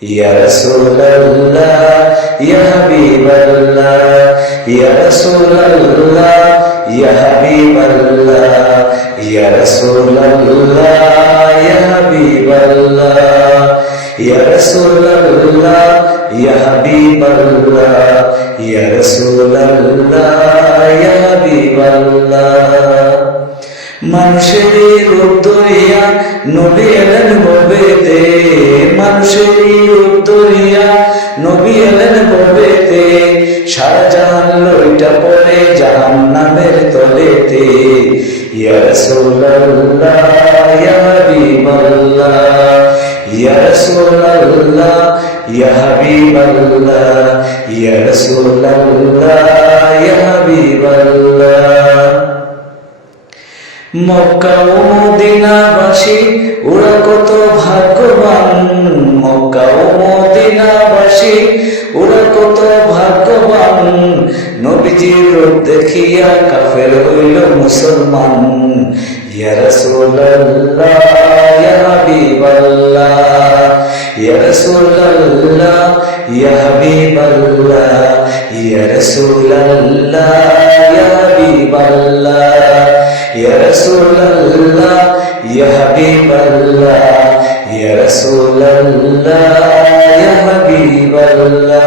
ইয়া রাসূলুল্লাহ ইয়া হাবিবাল্লাহ ইয়া রাসূলুল্লাহ ইয়া হাবিবাল্লাহ ইয়া রাসূলুল্লাহ ইয়া হাবিবাল্লাহ ইয়া রাসূলুল্লাহ ইয়া হাবিবাল্লাহ ইয়া রাসূলুল্লাহ ইয়া হাবিবাল্লাহ। মানুষেরই রূপ ধরিয়া নবী এলেন ভবেতে, মানুষেরই রূপ ধরিয়া নবী এলেন ভবেতে, সারা জাহান লইটা পড়ে জাহান্নামের তলেতে। ইয়া রাসূলুল্লাহ ইয়া হাবিবাল্লাহ ইয়া রাসূলুল্লাহ ইয়া হাবিবাল্লাহ ইয়া রাসূলুল্লাহ ইয়া হাবিবাল্লাহ। মক্কা ও মদিনাবাসী ওরা কত ভাগ্যবান, মক্কা ও মদিনাবাসী ওরা কত ভাগ্যবান, নবীজির রূপ দেখিয়া কাফের হইল মুসলমান। ইয়া রাসূলুল্লাহ ইয়া হাবিবাল্লাহ ইয়া রাসূলুল্লাহ ইয়া হাবিবাল্লাহ ইয়া রাসূলুল্লাহ ইয়া হাবিবাল্লাহ ইয়া রাসূলুল্লাহ ইয়া হাবিবাল্লাহ ইয়া রাসূলুল্লাহ ইয়া হাবিবাল্লাহ।